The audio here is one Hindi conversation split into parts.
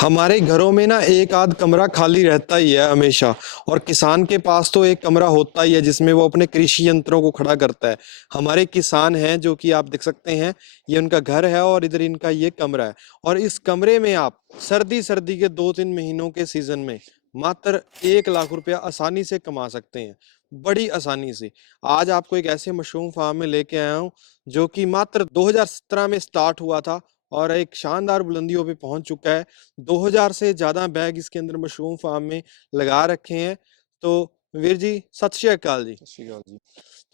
हमारे घरों में ना एक आध कमरा खाली रहता ही है हमेशा। और किसान के पास तो एक कमरा होता ही है जिसमें वो अपने कृषि यंत्रों को खड़ा करता है। हमारे किसान हैं जो कि आप देख सकते हैं, ये उनका घर है और इधर इनका ये कमरा है। और इस कमरे में आप सर्दी सर्दी के 2-3 महीनों के सीजन में मात्र 1 लाख रुपया आसानी से कमा सकते हैं, बड़ी आसानी से। आज आपको एक ऐसे मशरूम फार्म में लेके आया हूँ जो कि मात्र 2017 में स्टार्ट हुआ था और एक शानदार बुलंदियों पे पहुंच चुका है। 2000 से ज्यादा बैग इसके अंदर मशरूम फार्म में लगा रखे हैं। तो वीर जी, सत श्री अकाल जी। सत श्री अकाल जी।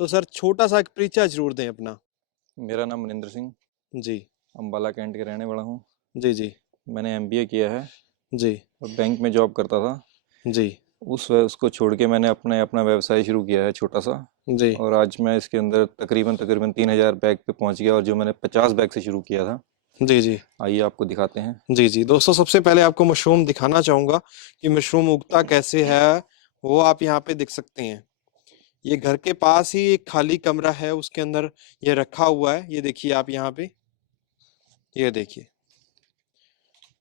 तो सर, छोटा सा एक परिचय जरूर दें अपना। मेरा नाम मनिंदर सिंह, जी। अम्बाला कैंट के रहने वाला हूँ। जी जी। मैंने एमबीए किया है जी। और बैंक में जॉब करता था। जी। उसको छोड़ के मैंने अपना व्यवसाय शुरू किया है छोटा सा। जी। और आज मैं इसके अंदर तकरीबन तकरीबन 3000 बैग पे पहुंच गया, और जो मैंने 50 बैग से शुरू किया था। जी। जी। आइए आपको दिखाते हैं। जी। जी दोस्तों, सबसे पहले आपको मशरूम दिखाना चाहूंगा कि मशरूम उगता कैसे है। वो आप यहाँ पे देख सकते हैं। ये घर के पास ही एक खाली कमरा है, उसके अंदर ये रखा हुआ है। ये देखिए आप यहाँ पे, ये देखिए,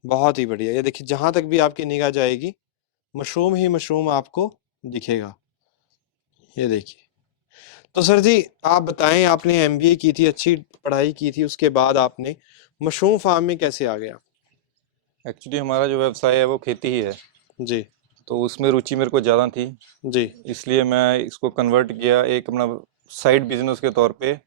बहुत ही बढ़िया। ये देखिए, जहां तक भी आपकी निगाह जाएगी मशरूम ही मशरूम आपको दिखेगा। ये देखिए। तो सर जी, आप बताएं, आपने एमबीए की थी, अच्छी पढ़ाई की थी, उसके बाद आपने मशरूम फार्म में कैसे आ गया? एक्चुअली हमारा जो व्यवसाय है वो खेती ही है, जी। तो उसमें रुचि मेरे को ज़्यादा थी। जी। इसलिए मैं इसको कन्वर्ट किया, एक अपना साइड बिजनेस के तौर पे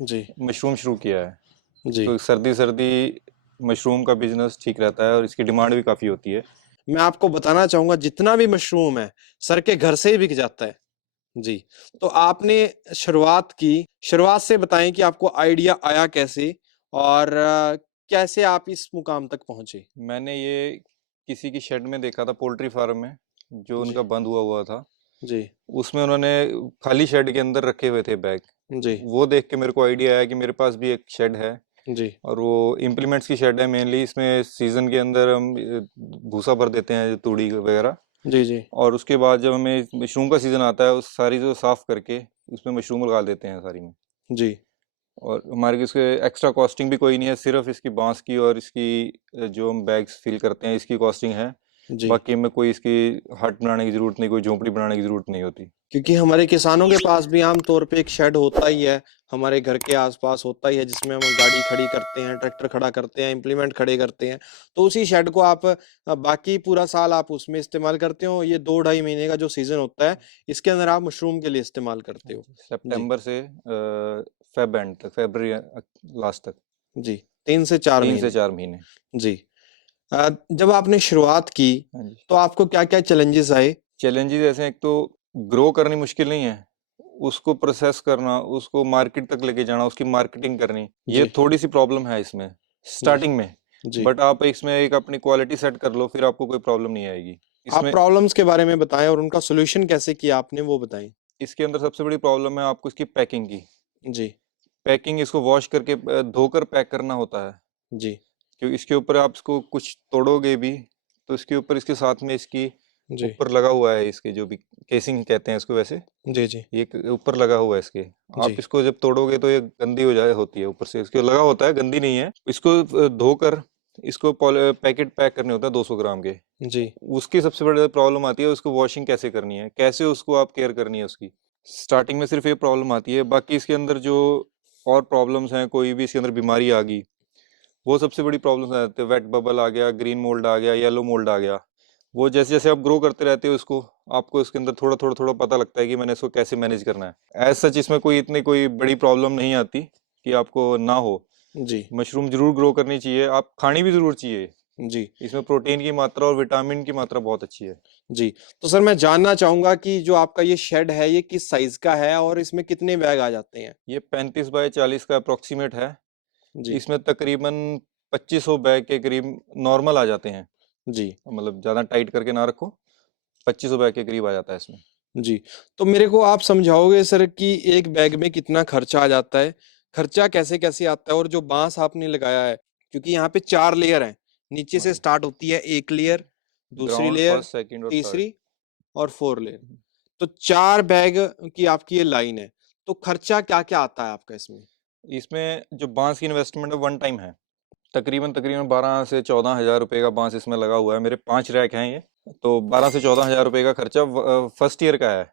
जी। मशरूम शुरू किया है। जी। तो सर्दी सर्दी मशरूम का बिजनेस ठीक रहता है और इसकी डिमांड भी काफ़ी होती है। मैं आपको बताना चाहूंगा, जितना भी मशरूम है सर के घर से ही बिक जाता है। जी। तो आपने शुरुआत से बताएं कि आपको आइडिया आया कैसे और कैसे आप इस मुकाम तक पहुंचे? मैंने ये किसी की शेड में देखा था, पोल्ट्री फार्म में, जो उनका जी। बंद हुआ हुआ था। जी। उसमें उन्होंने खाली शेड के अंदर रखे हुए थे बैग। जी। वो देख के मेरे को आइडिया आया कि मेरे पास भी एक शेड है। जी। और वो इम्प्लीमेंट्स की शेड है मेनली। इसमें सीजन के अंदर हम भूसा भर देते हैं, तूड़ी वगैरह। जी। जी। और उसके बाद जब हमें मशरूम का सीज़न आता है, उस सारी जो साफ़ करके उसमें मशरूम लगा देते हैं सारी में। जी। और हमारे इसके एक्स्ट्रा कॉस्टिंग भी कोई नहीं है, सिर्फ इसकी बांस की और इसकी जो हम बैग्स फिल करते हैं इसकी कॉस्टिंग है। जी। बाकी हमें कोई इसकी हट बनाने की ज़रूरत नहीं, कोई झोंपड़ी बनाने की ज़रूरत नहीं होती। क्योंकि हमारे किसानों के पास भी आम तौर पे एक शेड होता ही है, हमारे घर के आसपास होता ही है, जिसमें हम गाड़ी खड़ी करते हैं, ट्रैक्टर खड़ा करते हैं, इम्प्लीमेंट खड़े करते हैं। तो उसी शेड को आप बाकी पूरा साल आप उसमें इस्तेमाल करते हो। ये 2-2.5 महीने का जो सीजन होता है, इसके अंदर आप मशरूम के लिए इस्तेमाल करते हो। जी। सितंबर से फेब एंड तक, फरवरी लास्ट तक। जी। 3 से 4 तीन से महीने चार महीने जी। जब आपने शुरुआत की हाँ जी। तो आपको क्या क्या चैलेंजेस आए? चैलेंजेस ऐसे हैं, एक तो ग्रो करनी मुश्किल नहीं है, उसको प्रोसेस करना, उसको मार्केट तक लेके जाना, उसकी मार्केटिंग करनी, ये जी। थोड़ी सी प्रॉब्लम है इसमें जी। स्टार्टिंग में। जी। बट आप इसमें एक अपनी क्वालिटी सेट कर लो, फिर आपको कोई प्रॉब्लम नहीं आएगी आप इसमें। प्रॉब्लम्स के बारे में बताएं और उनका सॉल्यूशन कैसे किया आपने, वो बताएं। इसके अंदर सबसे बड़ी प्रॉब्लम है आपको इसकी पैकिंग की। जी। पैकिंग, इसको वॉश करके धोकर पैक करना होता है। जी। क्योंकि इसके ऊपर आप इसको कुछ तोड़ोगे भी, तो इसके ऊपर, इसके साथ में इसकी जी। ऊपर लगा हुआ है, इसके जो भी केसिंग कहते हैं इसको वैसे, जी। जी। ये ऊपर लगा हुआ है इसके। आप जी। इसको जब तोड़ोगे तो ये गंदी हो जाए होती है, ऊपर से इसके लगा होता है, गंदी नहीं है। इसको धोकर इसको पैकेट पैक करने होता है 200 ग्राम के। जी। उसकी सबसे बड़ी प्रॉब्लम आती है, उसको वॉशिंग कैसे करनी है, कैसे उसको आप केयर करनी है उसकी। स्टार्टिंग में सिर्फ ये प्रॉब्लम आती है। बाकी इसके अंदर जो और प्रॉब्लम्स हैं, कोई भी इसके अंदर बीमारी आ गई, वो सबसे बड़ी प्रॉब्लम आ जाती है। वेट बबल आ गया, ग्रीन मोल्ड आ गया, येलो मोल्ड आ गया। वो जैसे जैसे आप ग्रो करते रहते हो इसको, आपको इसके अंदर थोड़ा थोड़ा थोड़ा पता लगता है कि मैंने इसको कैसे मैनेज करना है। एज सच इसमें कोई इतनी कोई बड़ी प्रॉब्लम नहीं आती कि आपको ना हो। जी। मशरूम जरूर ग्रो करनी चाहिए, आप खानी भी जरूर चाहिए। जी। इसमें प्रोटीन की मात्रा और विटामिन की मात्रा बहुत अच्छी है। जी। तो सर, मैं जानना चाहूंगा कि जो आपका ये शेड है, ये किस साइज का है और इसमें कितने बैग आ जाते हैं? ये 35 बाय 40 का अप्रोक्सीमेट है। जी। इसमें तकरीबन 2500 बैग के करीब नॉर्मल आ जाते हैं। जी। मतलब ज़्यादा टाइट करके ना रखो, 2500 बैग के करीब आ जाता है इसमें। जी। तो मेरे को आप समझाओगे सर कि एक बैग में कितना खर्चा आ जाता है? खर्चा कैसे-कैसे आता है? और जो बाँस आपने लगाया है, क्योंकि यहाँ पे 4 लेयर हैं। नीचे हाँ से जी। स्टार्ट होती है 1 लेयर, दूसरी ग्राउंड, लेयर, फर्स्ट, सेकंड और थर्ड। तीसरी और 4 लेयर। तो 4 बैग की आपकी ये लाइन है। तो खर्चा क्या-क्या आता है आपका इसमें? इसमें जो बांस की इन्वेस्टमेंट है वन टाइम है। तकरीबन तकरीबन 12 से 14 हज़ार रुपये का बांस इसमें लगा हुआ है। मेरे 5 रैक हैं ये, तो 12 से 14 हज़ार रुपये का खर्चा फर्स्ट ईयर का है।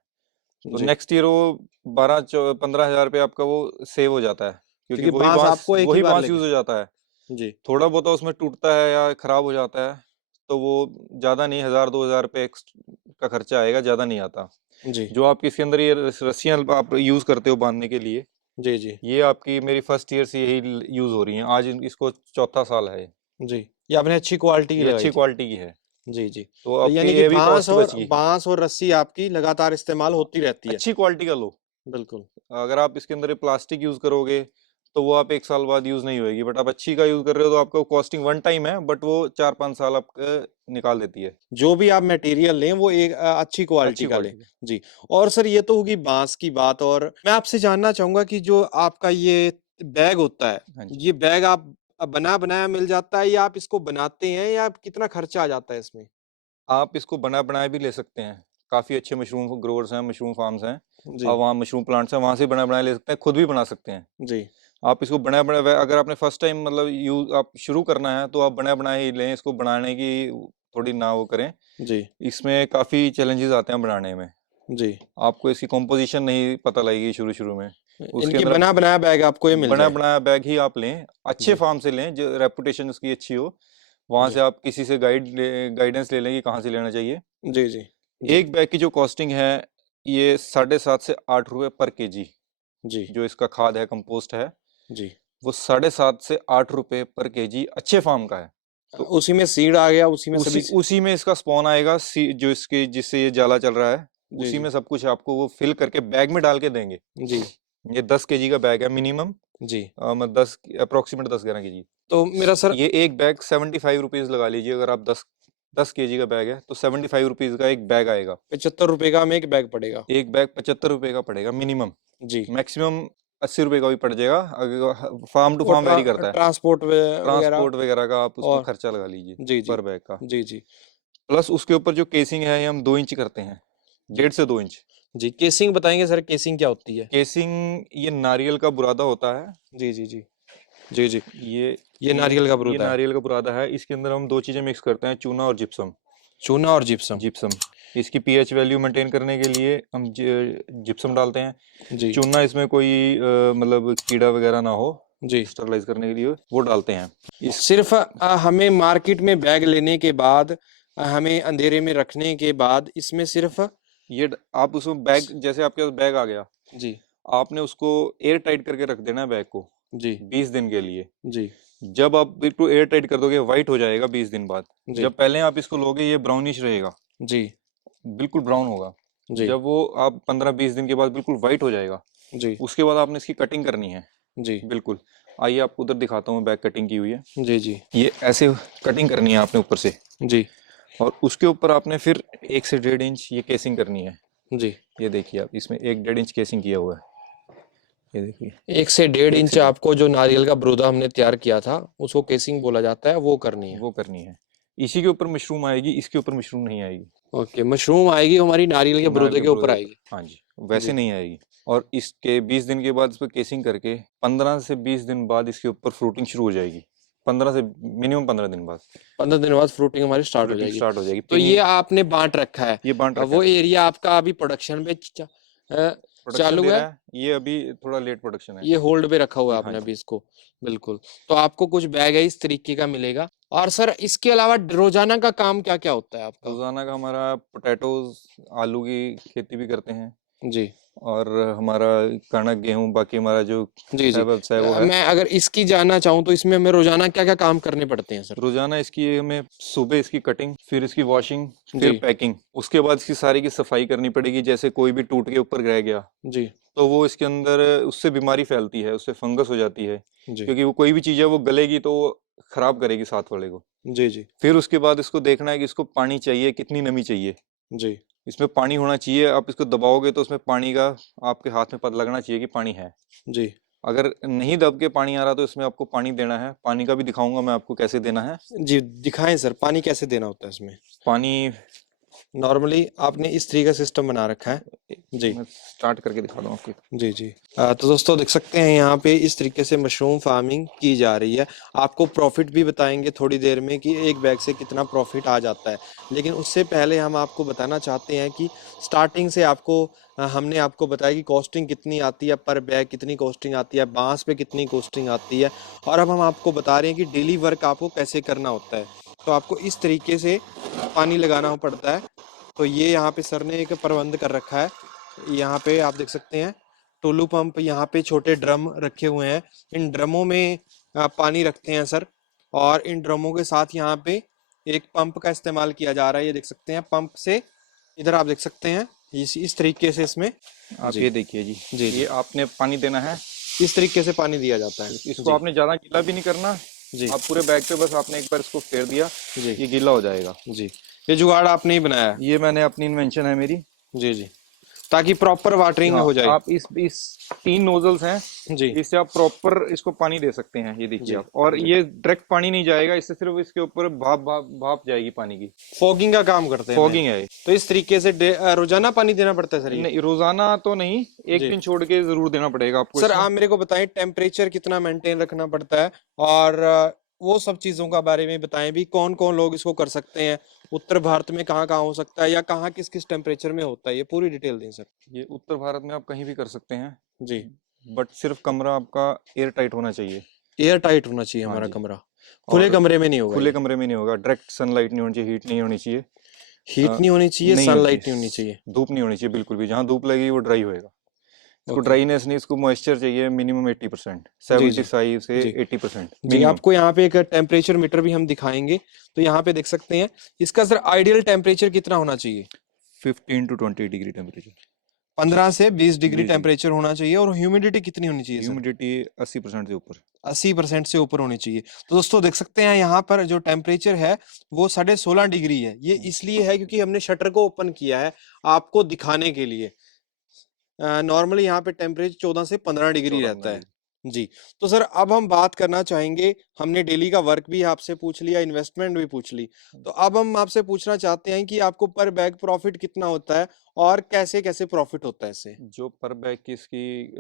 तो जी, नेक्स्ट ईयर वो 15 हज़ार रुपये आपका वो सेव हो जाता है, क्योंकि क्योंकि बांस आपको एक ही बार वही लेके। यूज हो जाता है। जी, थोड़ा बहुत उसमें टूटता है या खराब हो जाता है, तो वो ज़्यादा नहीं, 1,000-2,000 रुपये का खर्चा आएगा, ज़्यादा नहीं आता। जी, जो आपके इसके अंदर ये रस्सियाँ आप यूज़ करते हो बांधने के लिए, जी, जी, ये आपकी मेरी फर्स्ट ईयर से यही यूज़ हो रही हैं। आज इसको चौथा साल है। जी। ये आपने अच्छी क्वालिटी की ये लगाई अच्छी थी। क्वालिटी की है, जी, जी। तो तो आपकी यानी कि ये भी कॉस्ट बच गई। बाँस और रस्सी आपकी लगातार इस्तेमाल होती रहती है। अच्छी क्वालिटी का लो। बिल्कुल। अगर आप इसके अंदर प्लास्टिक यूज़ करोगे तो वो आप 1 साल बाद यूज़ नहीं होएगी, बट आप अच्छी का यूज़ कर रहे हो तो आपका कॉस्टिंग वन टाइम है, बट वो 4-5 साल आपका निकाल देती है। जो भी आप मटेरियल लें वो एक अच्छी क्वालिटी अच्छी का लें। क्वालिटी का। जी। और सर ये तो होगी बाँस की बात, और मैं आपसे जानना चाहूँगा कि जो आपका ये बैग होता है, हाँ जी। ये बैग आप बना-बनाया मिल जाता है या आप इसको बनाते हैं, या कितना खर्चा आ जाता है इसमें? आप इसको बना-बनाया भी ले सकते हैं। काफ़ी अच्छे मशरूम ग्रोवर्स हैं, मशरूम फार्म्स हैं। जी, वहाँ मशरूम प्लांट्स हैं, वहाँ से बना-बनाया ले सकते हैं, खुद भी बना सकते हैं। जी, आप इसको बना-बनाया, अगर आपने फर्स्ट टाइम मतलब आप शुरू करना है, तो आप बना-बनाया ही लें, इसको बनाने की थोड़ी ना वो करें। जी, इसमें काफ़ी चैलेंजेस आते हैं बनाने में। जी। आपको इसकी कंपोज़िशन नहीं पता लगेगी शुरू-शुरू में। उसके इनकी अंदर बना-बनाया बैग आपको ये मिल जाए। बना-बनाया बैग ही आप लें, अच्छे जी, फार्म से लें, जो रेपुटेशन उसकी अच्छी हो। वहाँ से जी, आप किसी से गाइडेंस ले लें कि कहाँ से लेना चाहिए। जी, जी, जी, एक बैग की जो कॉस्टिंग है, ये 7.5 से 8 रुपए पर केजी, जी, जो इसका खाद है, कंपोस्ट है, जी। वो 7.5 से 8 रुपए पर केजी अच्छे फार्म का है। तो उसी में सीड आ गया, उसी में सभी उसी उसी में इसका स्पॉन आएगा, जो इसके जिससे ये जाला चल रहा है, जी, उसी जी, में सब कुछ आपको वो फिल करके बैग में डाल के देंगे। जी, ये 10 केजी का बैग है मिनिमम, जी। 10 अप्रोक्सीमेट 10-11 केजी। तो मेरा सर। ये एक बैग 75 रुपीज़ लगा लीजिए। अगर आप 10 केजी का बैग है तो 75 रुपीज़ का एक बैग आएगा। ₹75 का हमें एक बैग पड़ेगा। एक बैग 75 रुपए का पड़ेगा मिनिमम। जी। मैक्सिमम 80 रुपए का भी पड़ जाएगा, अगर फार्म टू और फार्म वेरी करता है। ट्रांसपोर्ट वगैरह। ट्रांसपोर्ट वगैरह का आप उसमें और खर्चा लगा लीजिए जी, जी, पर बैग का। जी, जी, प्लस उसके ऊपर जो केसिंग है, ये हम 2 इंच करते हैं, जी, 1.5 से 2 इंच। जी। केसिंग बताएँगे सर, केसिंग क्या होती है? केसिंग ये नारियल का बुरादा होता है। जी, जी, जी। जी, जी। ये ये ये नारियल का ये बुरादा है। नारियल का बुरादा है। इसके अंदर हम 2 चीज़ें मिक्स करते हैं, चूना और जिप्सम। चूना और जिप्सम। जिप्सम इसकी पीएच वैल्यू मेंटेन करने के लिए हम जिप्सम डालते हैं। जी, चूना इसमें कोई मतलब कीड़ा वगैरह ना हो, जी। स्टरलाइज करने के लिए वो डालते हैं। इस सिर्फ़ हमें मार्केट में बैग लेने के बाद, हमें अंधेरे में रखने के बाद इसमें सिर्फ़। ये आप उसमें बैग, जैसे आपके पास बैग आ गया, जी, आपने उसको एयर टाइट करके रख देना है बैग को जी, 20 दिन के लिए। जी, जब आप बिल्कुल एयर टाइट कर दोगे, वाइट हो जाएगा 20 दिन बाद। जी, जब पहले आप इसको लोगे, ये ब्राउनिश रहेगा, जी, बिल्कुल ब्राउन होगा। जी, जब वो आप 15-20 दिन के बाद बिल्कुल वाइट हो जाएगा, जी, उसके बाद आपने इसकी कटिंग करनी है। जी, बिल्कुल, आइए आपको उधर दिखाता हूँ, बैग कटिंग की हुई है। जी, जी, ये ऐसे कटिंग करनी है आपने ऊपर से, जी, और उसके ऊपर आपने फिर 1 से 1.5 इंच ये केसिंग करनी है। जी। ये देखिए, आप इसमें 1-1.5 इंच केसिंग किया हुआ है, ये देखिए। 1 से डेढ़ 1 इंच से 1.5 आपको जो नारियल का बुरादा हमने तैयार किया था, उसको केसिंग बोला जाता है, वो करनी है। वो करनी है। इसी के ऊपर मशरूम आएगी, इसके ऊपर मशरूम नहीं आएगी। ओके, मशरूम आएगी हमारी नारियल के नारियल बुरादे के के ऊपर बुरादे आएगी। पर, हाँ जी, वैसे जी, नहीं आएगी। और इसके 20 दिन के बाद इस पर केसिंग करके 15 से 20 दिन बाद इसके ऊपर फ्रूटिंग शुरू हो जाएगी। 15 से मिनिमम 15 दिन बाद 15 दिन बाद फ्रूटिंग हमारी स्टार्ट हो फ्रूटिंग जाएगी। स्टार्ट हो जाएगी। तो ये पिनिंग आपने बाँट रखा है। ये बांट रखा वो है, एरिया आपका अभी प्रोडक्शन पे प्रोडक्शन चालू दे है। रहा है। ये अभी थोड़ा लेट प्रोडक्शन है। ये होल्ड पे रखा हुआ ये है हाँ आपने जी। अभी इसको। बिल्कुल। तो आपको कुछ बैग है इस तरीके का मिलेगा। और सर इसके अलावा रोज़ाना का काम क्या-क्या होता है आपका? रोजाना का हमारा पोटैटोज, आलू की खेती भी करते हैं, जी। और हमारा कणक, गेहूं, बाकी हमारा जो जी, जी। व्यवसाय वो है। मैं अगर इसकी जानना चाहूँ तो इसमें हमें रोज़ाना क्या-क्या काम करने पड़ते हैं सर? रोजाना इसकी हमें सुबह इसकी कटिंग, फिर इसकी वॉशिंग, फिर जी, पैकिंग, उसके बाद इसकी सारी की सफाई करनी पड़ेगी। जैसे कोई भी टूट के ऊपर रह गया, जी, तो वो इसके अंदर उससे बीमारी फैलती है, उससे फंगस हो जाती है, जी, क्योंकि वो कोई भी चीज़ है वो गलेगी तो वो खराब करेगी साथ वाले को। जी, जी, फिर उसके बाद इसको देखना है कि इसको पानी चाहिए, कितनी नमी चाहिए। जी, इसमें पानी होना चाहिए। आप इसको दबाओगे तो उसमें पानी का आपके हाथ में पता लगना चाहिए कि पानी है। जी, अगर नहीं दब के पानी आ रहा तो इसमें आपको पानी देना है। पानी का भी दिखाऊंगा मैं आपको कैसे देना है। जी। दिखाएँ सर, पानी कैसे देना होता है इसमें? पानी नॉर्मली आपने इस तरीके का सिस्टम बना रखा है जी। मैं स्टार्ट करके दिखा दूँ आपको। जी जी। तो दोस्तों देख सकते हैं यहाँ पे इस तरीके से मशरूम फार्मिंग की जा रही है। आपको प्रॉफिट भी बताएंगे थोड़ी देर में कि एक बैग से कितना प्रॉफिट आ जाता है, लेकिन उससे पहले हम आपको बताना चाहते हैं कि स्टार्टिंग से आपको हमने आपको बताया कि कॉस्टिंग कितनी आती है, पर बैग कितनी कॉस्टिंग आती है, बांस पे कितनी कॉस्टिंग आती है, और अब हम आपको बता रहे हैं कि डेली वर्क आपको कैसे करना होता है। तो आपको इस तरीके से पानी लगाना पड़ता है। तो ये यहाँ पे सर ने एक प्रबंध कर रखा है। यहाँ पे आप देख सकते हैं टोलू पंप, यहाँ पे छोटे ड्रम रखे हुए हैं। इन ड्रमों में पानी रखते हैं सर, और इन ड्रमों के साथ यहाँ पे एक पंप का इस्तेमाल किया जा रहा है। ये देख सकते हैं पंप से, इधर आप देख सकते हैं इस तरीके से इसमें। आप जी ये देखिए जी, जी जी, ये आपने पानी देना है। इस तरीके से पानी दिया जाता है इसको जी आपने ज़्यादा गीला भी नहीं करना। जी आप पूरे बैग पे बस आपने एक बार इसको फेर दिया, जी ये गीला हो जाएगा। जी। ये जुगाड़ आपने ही बनाया है? ये मैंने अपनी इन्वेंशन है मेरी। जी जी, ताकि प्रॉपर वाटरिंग हाँ, हो जाए। आप इस 3 नोजल्स हैं, जी इससे आप प्रॉपर इसको पानी दे सकते हैं। ये देखिए जी आप, और जी, ये डायरेक्ट पानी नहीं जाएगा, इससे सिर्फ इसके ऊपर भाप भाप भाप जाएगी पानी की। फॉगिंग का काम करते हैं मेन। फॉगिंग है ये। तो इस तरीके से रोजाना पानी देना पड़ता है सर ये? नहीं, रोजाना तो नहीं, एक जी दिन छोड़ के जरूर देना पड़ेगा आपको सर, इसमें। आप मेरे को बताएं टेम्परेचर कितना मेंटेन रखना पड़ता है, और वो सब चीज़ों का बारे में बताएं भी, कौन कौन लोग इसको कर सकते हैं, उत्तर भारत में कहाँ कहाँ हो सकता है, या कहाँ किस किस टेम्परेचर में होता है, ये पूरी डिटेल दें सर। ये उत्तर भारत में आप कहीं भी कर सकते हैं, जी, बट सिर्फ कमरा आपका एयर टाइट होना चाहिए। एयर टाइट होना चाहिए हाँ हमारा जी। कमरा, खुले और कमरे में नहीं होगा खुले ये? कमरे में नहीं होगा, डायरेक्ट सनलाइट नहीं होनी चाहिए, हीट नहीं होनी चाहिए। हीट नहीं होनी चाहिए, नहीं होनी सनलाइट नहीं होनी चाहिए, चाहिए। धूप नहीं होनी चाहिए बिल्कुल भी। जहाँ धूप लगेगी वो ड्राई होएगा। इसको ओके। ड्राईनेस नहीं, इसको मॉइस्चर चाहिए मिनिमम 80%, जी जी 75 से जी 80% जी, मिनिमम। आपको यहाँ पे एक टेम्परेचर मीटर भी हम दिखाएंगे। तो यहाँ पे देख सकते हैं इसका सर आइडियल टेम्परेचर कितना होना चाहिए? 15 to 20 डिग्री टेम्परेचर। 15 से 20 डिग्री 20 डिग्री। टेम्परेचर होना चाहिए। और ह्यूमिडिटी कितनी होनी चाहिए सर? ह्यूमिडिटी 80% से ऊपर। 80% से ऊपर होनी चाहिए। तो दोस्तों देख सकते हैं यहाँ पर जो टेम्परेचर है वो 16.5 डिग्री है। ये इसलिए है क्योंकि हमने शटर को ओपन किया है आपको दिखाने के लिए। नॉर्मली यहाँ पे टेम्परेचर 14 से 15 डिग्री 14 रहता है डिग्री। जी। तो सर अब हम बात करना चाहेंगे, हमने डेली का वर्क भी आपसे पूछ लिया, इन्वेस्टमेंट भी पूछ ली, तो अब हम आपसे पूछना चाहते हैं कि आपको पर बैग प्रॉफिट कितना होता है और कैसे कैसे प्रॉफिट होता है इससे? जो पर बैग की इसकी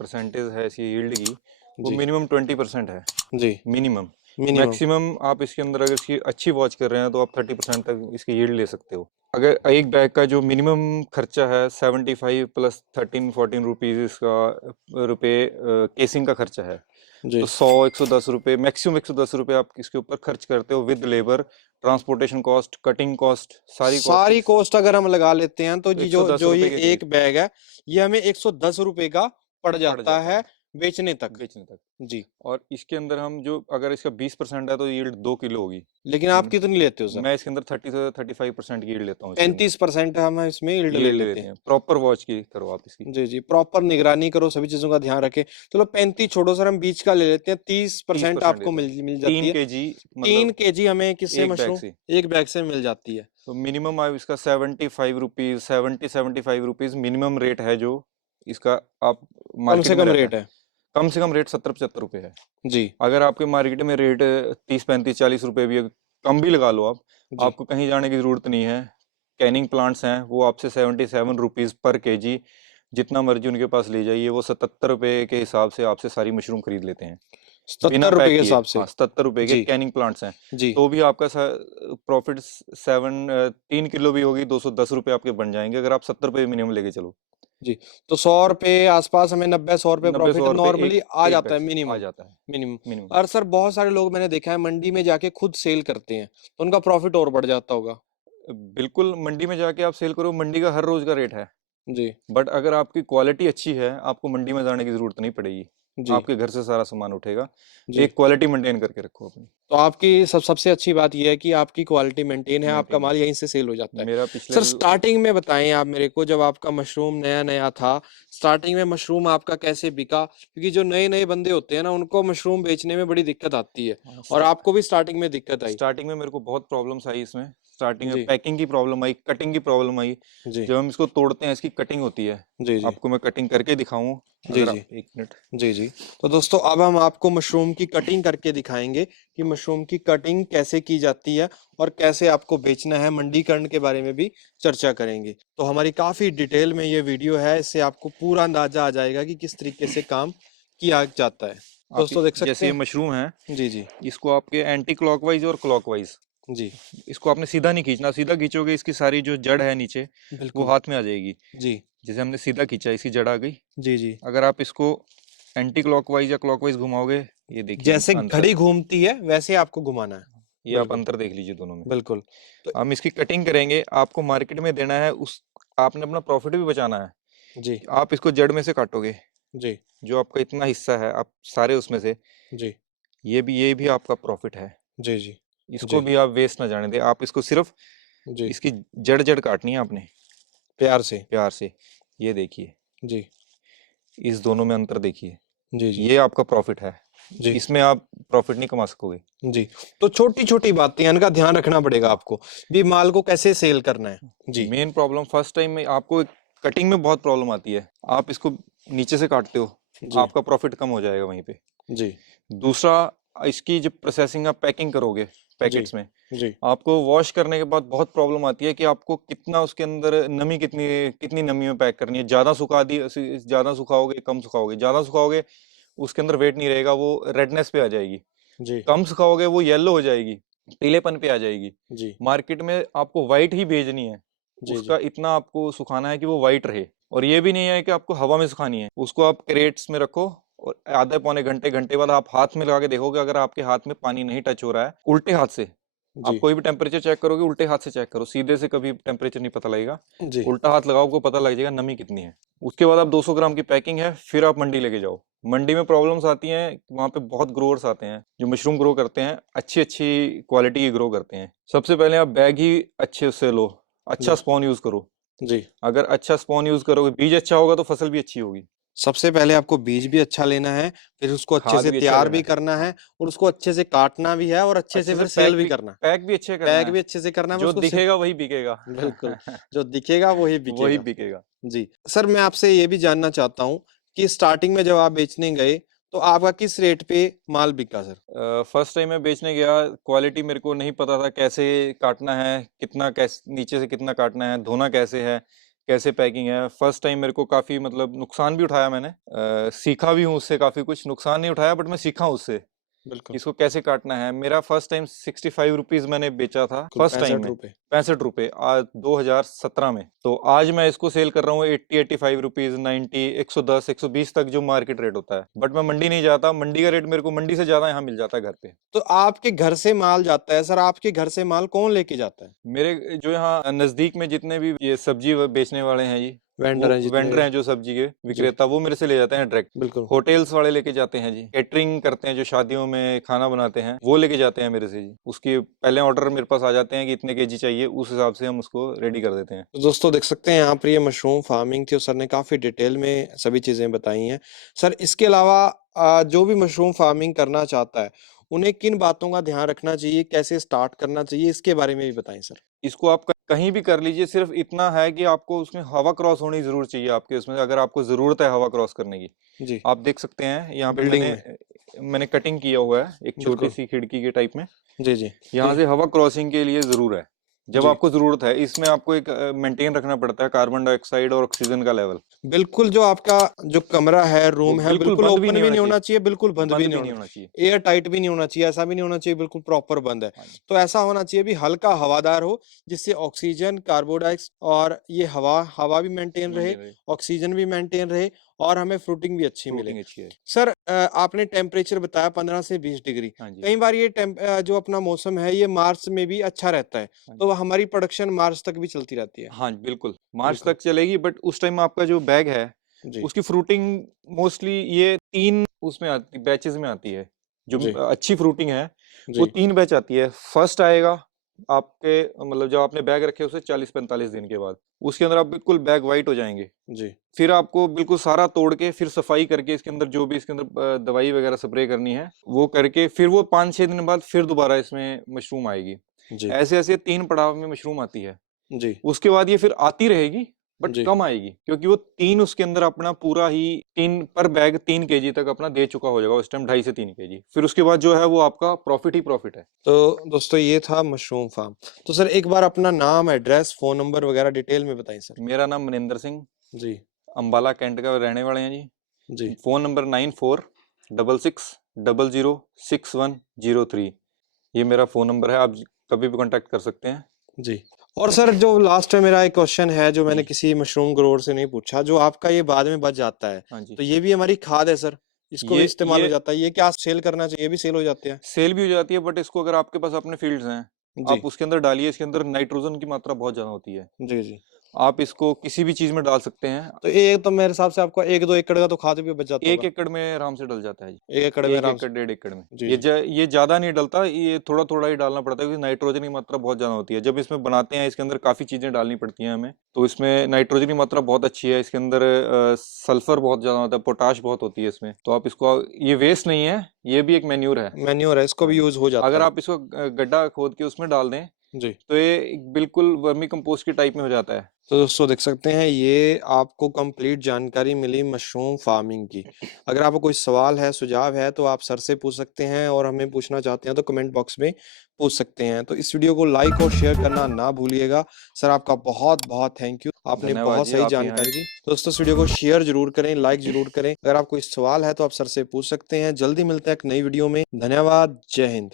परसेंटेज है इसकी यील्ड की, वो जी मिनिमम 20% है। जी, मिनिमम। मिनिमम। मैक्सिमम आप इसके अंदर अगर इसकी अच्छी वॉच कर रहे हैं तो आप 30% तक इसकी यील्ड ले सकते हो। अगर एक बैग का जो मिनिमम खर्चा है 75 प्लस 13-14 रुपीज़ इसका केसिंग का खर्चा है। जी, तो 100-110 रुपये, मैक्सिमम 110 रुपये आप इसके ऊपर खर्च करते हो with labour, transportation cost, cutting cost, सारी सारी कॉस्ट कॉस्ट अगर हम लगा लेते हैं तो जी, जो 110 जो रुपये ये के एक करीब बैग है ये हमें 110 रुपए का पड़ पड़ जाता जाता है है बेचने तक। बेचने तक। जी, और इसके अंदर हम जो अगर इसका 20% है तो यील्ड 2 किलो होगी। लेकिन आप कितनी लेते हो सर? मैं इसके अंदर 30 से 35% यील्ड लेता हूँ इसके अंदर। 35% हम इसमें यील्ड ले यील्ड लेते लेते हैं। हैं, प्रॉपर वॉच की करो आप इसकी। जी जी, प्रॉपर निगरानी करो, सभी चीजों का ध्यान रखें। चलो 35 छोड़ो सर, हम बीच का ले लेते हैं, 30% 30% आपको देता मिल है, मिल जाती 3 है। केजी 3 मतलब केजी हमें किससे एक बैग मशरूम से। एक बैग से मिल जाती है। तो मिनिमम आप इसका 75 रुपीज़, 75 रुपीज़ मिनिमम रेट है जो इसका आप कम मार्केट से में कम रहता है। रेट है। कम से कम रेट 70-75 रुपये है। जी अगर आपके मार्केट में रेट 30-35-40 रुपये भी कम भी लगा लो आप, जी आपको कहीं जाने की ज़रूरत नहीं है। कैनिंग प्लांट्स हैं वो आपसे 77 रुपीज़ पर केजी, जितना मर्जी उनके पास ले जाइए, वो 77 रुपये के हिसाब से आपसे सारी मशरूम खरीद लेते हैं बिना 77 रुपए पैक के किए। हिसाब से? हाँ, 77 रुपये के जी कैनिंग प्लांट्स हैं। जी तो भी आपका प्रॉफिट 3 किलो भी होगी, 210 रुपये आपके बन जाएंगे अगर आप 70 रुपये मिनिमम लेके चलो। जी। तो 100 रुपए आसपास हमें 90-100 रुपए 90-100 प्रॉफिट रुपये नॉर्मली एक आ एक जाता बैग है से आ मिनिमम। जाता है मिनिमम। मिनिमम। और सर बहुत सारे लोग मैंने देखा है मंडी में जाके खुद सेल करते हैं, तो उनका प्रॉफिट और बढ़ जाता होगा। बिल्कुल, मंडी में जाके आप सेल करो, मंडी का हर रोज का रेट है। जी बट अगर आपकी क्वालिटी अच्छी है, आपको मंडी में जाने की जरूरत नहीं पड़ेगी, जी आपके घर से सारा सामान उठेगा। जी। एक क्वालिटी मेंटेन करके रखो अपनी। तो आपकी सबसे अच्छी बात यह है कि आपकी क्वालिटी मेंटेन है, आपका मेंटेन है। माल यहीं से सेल हो जाता है। मेरा पिछले सर स्टार्टिंग में बताएं आप मेरे को, जब आपका मशरूम नया नया था, स्टार्टिंग में मशरूम आपका कैसे बिका? क्योंकि जो नए नए बंदे होते हैं ना उनको मशरूम बेचने में बड़ी दिक्कत आती है, और आपको भी स्टार्टिंग में दिक्कत आई। स्टार्टिंग में मेरे को बहुत प्रॉब्लम्स आई इसमें। स्टार्टिंग में जी पैकिंग की प्रॉब्लम आई, कटिंग की प्रॉब्लम आई। जी जब हम इसको तोड़ते हैं इसकी कटिंग होती है, जी जी आपको मैं कटिंग करके दिखाऊं? जी अगर जी आप एक मिनट। जी जी। तो दोस्तों अब हम आपको मशरूम की कटिंग करके दिखाएंगे कि मशरूम की कटिंग कैसे की जाती है और कैसे आपको बेचना है, मंडीकरण के बारे में भी चर्चा करेंगे। तो हमारी काफी डिटेल में ये वीडियो है, इससे आपको पूरा अंदाजा आ जाएगा कि किस तरीके से काम किया जाता है। आप दोस्तों देख सकते जैसे ये हैं। मशरूम है, जी जी इसको आपके एंटी क्लॉकवाइज और क्लॉकवाइज, जी। इसको आपने सीधा नहीं खींचना। सीधा खींचोगे इसकी सारी जो जड़ है नीचे वो बिल्कुल। हाथ में आ जाएगी। जी जैसे हमने सीधा खींचा, इसकी जड़ आ गई। जी जी। अगर आप इसको एंटी क्लॉकवाइज या क्लॉकवाइज घुमाओगे, ये देखिए जैसे अंतर। घड़ी घूमती है वैसे आपको घुमाना है। ये आप बिल्कुल अंतर देख लीजिए दोनों में। बिल्कुल। तो हम इसकी कटिंग करेंगे, आपको मार्केट में देना है, उस आपने अपना प्रॉफिट भी बचाना है। जी आप इसको जड़ में से काटोगे, जी जो आपका इतना हिस्सा है आप सारे उसमें से, जी ये भी आपका प्रॉफिट है। जी जी इसको जी भी आप वेस्ट ना जाने दें। आप इसको सिर्फ जी। इसकी जड़ जड़ काटनी है आपने प्यार से। प्यार से। ये देखिए, जी इस दोनों में अंतर देखिए। जी जी ये आपका प्रॉफिट है, जी इसमें आप प्रॉफिट नहीं कमा सकोगे। जी। तो छोटी छोटी बातें हैं, इनका ध्यान रखना पड़ेगा आपको भी, माल को कैसे सेल करना है। जी मेन प्रॉब्लम फर्स्ट टाइम में आपको कटिंग में बहुत प्रॉब्लम आती है। आप इसको नीचे से काटते हो, जी आपका प्रॉफिट कम हो जाएगा वहीं पे। जी दूसरा, इसकी जब प्रोसेसिंग आप पैकिंग करोगे जी पैकेट्स में, जी आपको वॉश करने के बाद बहुत प्रॉब्लम आती है कि आपको कितना उसके अंदर नमी, कितनी कितनी नमी में पैक करनी है। ज़्यादा सुखाओगे, कम सुखाओगे। ज़्यादा सुखाओगे उसके अंदर वेट नहीं रहेगा, वो रेडनेस पे आ जाएगी। जी कम सुखाओगे वो येलो हो जाएगी, पीलेपन पे आ जाएगी। जी मार्केट में आपको वाइट ही भेजनी है, जी उसका इतना आपको सुखाना है कि वो वाइट रहे। और ये भी नहीं है कि आपको हवा में सुखानी है, उसको आप क्रेट्स में रखो और आधे पौने घंटे घंटे बाद आप हाथ में लगा के देखोगे, अगर आपके हाथ में पानी नहीं टच हो रहा है, उल्टे हाथ से आप जी कोई भी टेम्परेचर चेक करोगे, उल्टे हाथ से चेक करो, सीधे से कभी टेम्परेचर नहीं पता लगेगा। जी उल्टा हाथ लगाओ, आपको पता लग जाएगा नमी कितनी है। उसके बाद आप 200 ग्राम की पैकिंग है, फिर आप मंडी लेके जाओ। मंडी में प्रॉब्लम्स आती हैं, वहाँ पे बहुत ग्रोअर्स आते हैं जो मशरूम ग्रो करते हैं, अच्छी अच्छी क्वालिटी की ग्रो करते हैं। सबसे पहले आप बैग ही अच्छे से लो, अच्छा जी स्पॉन यूज करो। जी। अगर अच्छा स्पॉन यूज करोगे, बीज अच्छा होगा तो फसल भी अच्छी होगी। सबसे पहले आपको बीज भी अच्छा लेना है, फिर उसको अच्छे खाद से भी अच्छा तैयार लेना भी है। करना हाँ, है और उसको अच्छे से काटना भी है और अच्छे से अच्छे से फिर सेल भी करना है। पैक भी अच्छे करना पैक है। भी अच्छे से करना है, फिर जो उसको दिखेगा वही बिकेगा। बिल्कुल, जो दिखेगा वही वही बिकेगा। बिकेगा। जी। सर मैं आपसे ये भी जानना चाहता हूँ कि स्टार्टिंग में जब आप बेचने गए तो आपका किस रेट पे माल बिका सर? फर्स्ट टाइम मैं बेचने गया, क्वालिटी मेरे को नहीं पता था कैसे काटना है, कितना कैसे नीचे से कितना काटना है, धोना कैसे है, कैसे पैकिंग है। फर्स्ट टाइम मेरे को काफ़ी मतलब नुकसान भी उठाया मैंने, सीखा भी हूँ उससे काफ़ी कुछ। नुकसान नहीं उठाया बट मैं सीखा हूँ उससे बिल्कुल। कि इसको कैसे काटना है। मेरा फर्स्ट टाइम 65 रुपीज़ मैंने बेचा था कुल फर्स्ट टाइम 65 में। रुपए। 65 रुपये आज 2017 में। तो आज मैं इसको सेल कर रहा हूँ 85 रुपीज़, 90, 110, 120 तक जो मार्केट रेट होता है। बट मैं मंडी नहीं जाता, मंडी का रेट मेरे को मंडी से ज़्यादा यहाँ मिल जाता है घर पे। तो आपके घर से माल जाता है सर, आपके घर से माल कौन लेके जाता है? मेरे जो यहाँ नज़दीक में जितने भी ये सब्जी बेचने वाले हैं जी, वेंडर वो हैं जितने वेंडर भी। हैं जो सब्जी के जी विक्रेता, वो मेरे से ले जाते हैं डायरेक्ट। बिल्कुल। होटल्स वाले लेके जाते हैं जी, कैटरिंग करते हैं जो शादियों में खाना बनाते हैं, वो लेके जाते हैं मेरे से जी। उसकी पहले ऑर्डर मेरे पास आ जाते हैं कि इतने केजी चाहिए, उस हिसाब से हम उसको रेडी कर देते हैं। तो दोस्तों देख सकते हैं यहाँ पर ये मशरूम फार्मिंग थी और सर ने काफ़ी डिटेल में सभी चीज़ें बताई हैं। सर इसके अलावा जो भी मशरूम फार्मिंग करना चाहता है उन्हें किन बातों का ध्यान रखना चाहिए, कैसे स्टार्ट करना चाहिए, इसके बारे में भी बताएं सर। इसको आप कहीं भी कर लीजिए, सिर्फ इतना है कि आपको उसमें हवा क्रॉस होनी जरूर चाहिए आपके उसमें, अगर आपको ज़रूरत है हवा क्रॉस करने की। जी। आप देख सकते हैं यहाँ पे बिल्डिंग मैंने में। मैंने कटिंग किया हुआ है एक छोटी बिल्कुल। सी खिड़की के टाइप में। जी जी यहाँ जी से हवा क्रॉसिंग के लिए ज़रूर है, जब जी। आपको ज़रूरत है। इसमें आपको एक मेंटेन रखना पड़ता है कार्बन डाइऑक्साइड और ऑक्सीजन का लेवल। बिल्कुल, जो आपका जो कमरा है, वो रूम है, बिल्कुल बिल्कुल बंद भी ओपन नहीं भी होना नहीं चाहिए, होना चाहिए, बिल्कुल बंद भी बंद नहीं भी नहीं होना, होना चाहिए। एयर टाइट भी नहीं होना चाहिए, ऐसा भी नहीं होना चाहिए बिल्कुल प्रॉपर बंद है। हाँ जी। तो ऐसा होना चाहिए भी हल्का हवादार हो, जिससे ऑक्सीजन, कार्बन डाइऑक्साइड और ये हवा हवा भी मेंटेन रहे, मेंटेन रहे, ऑक्सीजन भी मेंटेन रहे और हमें फ्रूटिंग भी अच्छी मिले। फ्रूटिंग अच्छी है। सर आपने टेम्परेचर बताया 15 से 20 डिग्री। हाँ जी। कई बार ये जो अपना मौसम है ये मार्च में भी अच्छा रहता है, हाँ तो जी। हमारी प्रोडक्शन मार्च तक भी चलती रहती है। हाँ बिल्कुल, मार्च बिल्कुल। तक चलेगी, बट उस टाइम आपका जो बैग है जी, उसकी फ्रूटिंग मोस्टली ये 3 उसमें आती, बैचेस में आती है। जो जी, अच्छी फ्रूटिंग है वो जी, 3 बैच आती है। फर्स्ट आएगा आपके मतलब जब आपने बैग रखे उसे 40-45 दिन के बाद, उसके अंदर आप बिल्कुल बैग वाइट हो जाएंगे। जी, फिर आपको बिल्कुल सारा तोड़ के फिर सफाई करके इसके अंदर जो भी इसके अंदर दवाई वगैरह स्प्रे करनी है वो करके, फिर वो 5-6 दिन बाद फिर दोबारा इसमें मशरूम आएगी। जी, ऐसे ऐसे 3 पड़ाव में मशरूम आती है। जी, उसके बाद ये फिर आती रहेगी बट जी कम आएगी, क्योंकि वो 3 उसके अंदर अपना पूरा ही 3 पर बैग 3 केजी तक अपना दे चुका हो जाएगा उस टाइम, 2.5 से 3 केजी। फिर उसके बाद जो है वो आपका प्रॉफिट ही प्रॉफिट है। तो दोस्तों ये था मशरूम फार्म। तो सर एक बार अपना नाम, एड्रेस, फोन नंबर वगैरह डिटेल में बताएं सर। मेरा नाम मनिंदर सिंह, जी अंबाला कैंट का रहने वाले हैं जी। जी फ़ोन नंबर 9466006103, ये मेरा फ़ोन नंबर है, आप कभी भी कॉन्टैक्ट कर सकते हैं। जी। और सर जो लास्ट में मेरा एक क्वेश्चन है जो मैंने जी। किसी मशरूम ग्रोवर से नहीं पूछा, जो आपका ये बाद में बच जाता है, हाँ जी। तो ये भी हमारी खाद है सर, इसको भी इस्तेमाल हो ये जाता है, ये क्या सेल करना चाहिए, ये भी सेल हो जाते हैं? सेल भी हो जाती है, बट इसको अगर आपके पास अपने फील्ड्स हैं, जी आप उसके अंदर डालिए। इसके अंदर नाइट्रोजन की मात्रा बहुत ज़्यादा होती है। जी जी। आप इसको किसी भी चीज़ में डाल सकते हैं। तो ये तो मेरे हिसाब से आपका 1-2 एकड़ का तो खाद भी बच जाता 1 होगा। एकड़ में आराम से डल जाता है जी। 1 एकड़ में 1 आराम एकड़, से। 1.5 एकड़ में। जी जी ये ज़्यादा नहीं डलता, ये थोड़ा-थोड़ा ही डालना पड़ता है, क्योंकि नाइट्रोजन की मात्रा बहुत ज़्यादा होती है। जब इसमें बनाते हैं, इसके अंदर काफ़ी चीज़ें डालनी पड़ती हैं हमें, तो इसमें नाइट्रोजन की मात्रा बहुत अच्छी है। इसके अंदर सल्फर बहुत ज़्यादा होता है, पोटाश बहुत होती है इसमें। तो आप इसको, ये वेस्ट नहीं है, ये भी एक मैन्योर है। मैन्योर है, इसको हाँ भी जी। यूज हो जाता अगर है। आप इसको गड्ढा खोद के उसमें डाल दें, जी। तो ये एक बिल्कुल वर्मी कंपोस्ट के टाइप में हो जाता है। तो दोस्तों देख सकते हैं ये आपको कंप्लीट जानकारी मिली मशरूम फार्मिंग की। अगर आपको कोई सवाल है, सुझाव है तो आप सर से पूछ सकते हैं, और हमें पूछना चाहते हैं तो कमेंट बॉक्स में पूछ सकते हैं। तो इस वीडियो को लाइक और शेयर करना ना भूलिएगा। सर आपका बहुत बहुत थैंक यू, आपने धन्यवाद बहुत जी, सही आप यहाँ जानकारी दी। तो दोस्तों इस वीडियो को शेयर जरूर करें, लाइक जरूर करें। अगर आपको कोई सवाल है तो आप सर से पूछ सकते हैं। जल्दी मिलते हैं एक नई वीडियो में। धन्यवाद, जय हिंद।